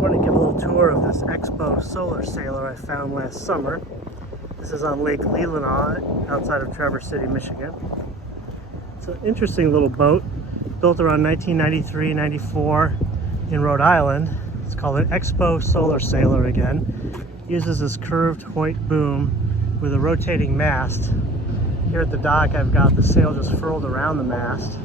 want to give a little tour of this Expo Solar Sailer I found last summer. This is on Lake Leelanau outside of Traverse City, Michigan. It's an interesting little boat built around 1993-94 in Rhode Island. It's called an Expo Solar Sailer again. It uses this curved Hoyt boom with a rotating mast. Here at the dock I've got the sail just furled around the mast.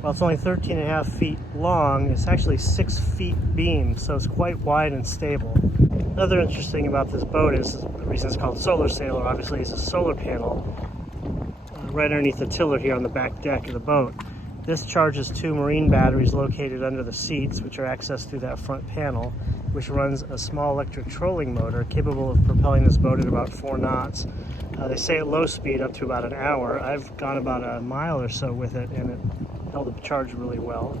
While it's only 13.5 feet long, it's actually 6 feet beam, so it's quite wide and stable. Another interesting about this boat is the reason it's called Solar Sailer, obviously, is a solar panel right underneath the tiller here on the back deck of the boat. This charges 2 marine batteries located under the seats, which are accessed through that front panel, which runs a small electric trolling motor capable of propelling this boat at about 4 knots. They say at low speed up to about an hour. I've gone about a mile or so with it, and it held the charge really well.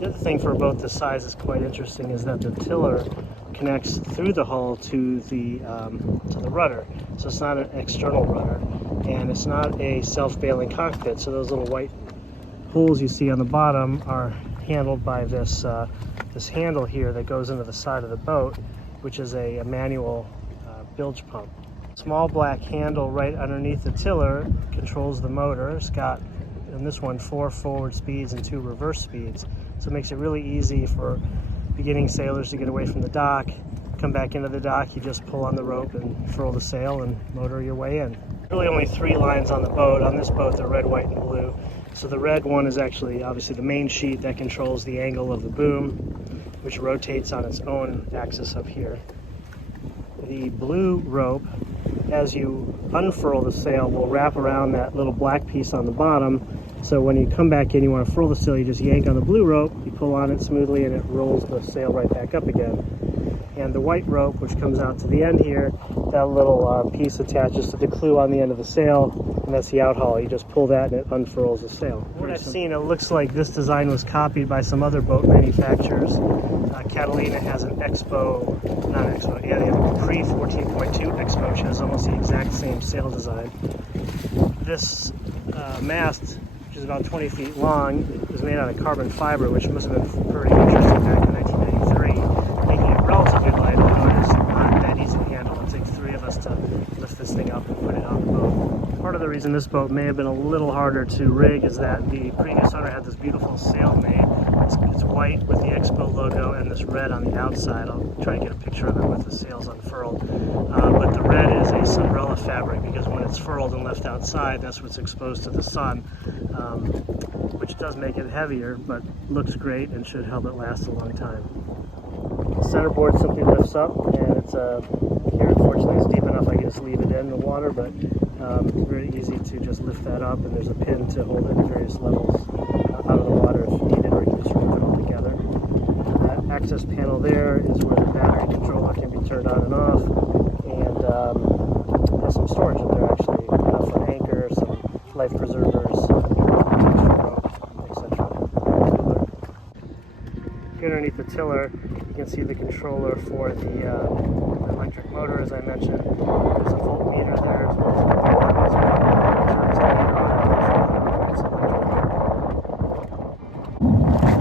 The other thing for a boat this size is quite interesting is that the tiller connects through the hull to the rudder. So it's not an external rudder, and it's not a self-bailing cockpit. So those little white holes you see on the bottom are handled by this this handle here that goes into the side of the boat, which is a manual bilge pump. Small black handle right underneath the tiller controls the motor. It's got, in this one, 4 forward speeds and 2 reverse speeds. So it makes it really easy for beginning sailors to get away from the dock, come back into the dock. You just pull on the rope and furl the sail and motor your way in. Really only 3 lines on the boat. On this boat they're red, white, and blue. So the red one is actually obviously the main sheet that controls the angle of the boom, which rotates on its own axis up here. The blue rope, as you unfurl the sail, will wrap around that little black piece on the bottom. So when you come back in, you want to furl the sail, you just yank on the blue rope, you pull on it smoothly, and it rolls the sail right back up again. And the white rope, which comes out to the end here, that little piece attaches to the clew on the end of the sail, and that's the outhaul. You just pull that and it unfurls the sail. What I've seen, it looks like this design was copied by some other boat manufacturers. Catalina has an Expo, not Expo, yeah, they have a pre-14.2 Expo, which has almost the exact same sail design. This mast, which is about 20 feet long, is made out of carbon fiber, which must have been pretty interesting back in 1993, making it relatively light, although it's not that easy to handle. It takes 3 of us to lift this thing up and put it on the boat. Part of the reason this boat may have been a little harder to rig is that the previous owner had this beautiful sail made. It's white with the Expo logo and this red on the outside. I'll try to get a picture of it with the sails unfurled. But the red is a sunbrella fabric because when it's furled and left outside, that's what's exposed to the sun, which does make it heavier, but looks great and should help it last a long time. The centerboard simply lifts up, and it's here unfortunately it's deep enough I can just leave it in the water, but it's very easy to just lift that up, and there's a pin to hold it at various levels out of the water if needed, or you can just remove it all together. That access panel there is where the battery controller can be turned on and off, and has some storage in there actually, for an anchor, some life preservers, etc. Here underneath the tiller you can see the controller for the electric motor, as I mentioned. There's a voltmeter there as well as a couple buttons.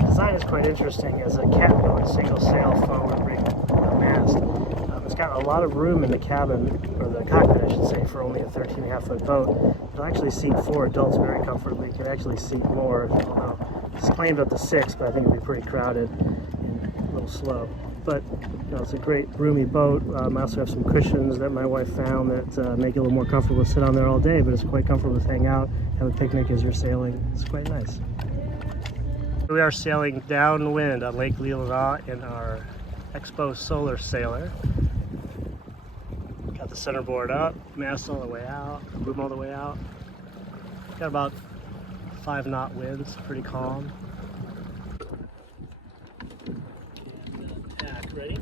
The design is quite interesting as a catboat, single sail forward rig mast. It's got a lot of room in the cabin, or the cockpit I should say, for only a 13.5 foot boat. It'll actually seat 4 adults very comfortably. You can actually seat more, although it's claimed up to 6, but I think it'll be pretty crowded and a little slow. But you know, it's a great roomy boat. I also have some cushions that my wife found that make it a little more comfortable to sit on there all day, but it's quite comfortable to hang out, have a picnic as you're sailing. It's quite nice. We are sailing downwind on Lake Leelanau in our Expo Solar Sailer. Got the centerboard up, mast all the way out, boom all the way out. Got about 5 knot winds, pretty calm. Ready?